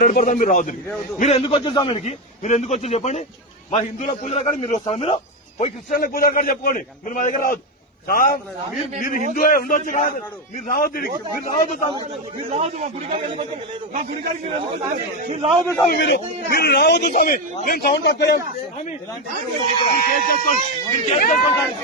మాట్లాడబడతాను మీరు రావద్దు. మీరు ఎందుకు వచ్చారు స్వామికి? మీరు ఎందుకు వచ్చారు చెప్పండి. మా హిందువుల పూజల కాడ మీరు వస్తారు, మీరు పోయి క్రిస్టియన్ల పూజల కాడ చెప్పుకోండి. మీరు మా దగ్గర రావద్దు. మీరు హిందువే ఉండొచ్చు కాదు, మీరు రావద్దు. మీరు రావద్దు స్వామి, మీరు రావద్దు. మా గుడికాడికి ఎందుకు వచ్చారు? మా గుడికాడికి మీరు ఎందుకు వచ్చారు? మీరు రావద్దు స్వామి, మీరు రావద్దు స్వామి. మేము కౌంట్ అక్కయ్యాం స్వామి. మీరు కేసు చేసుకోండి, మీరు కేసు చేసుకోండి.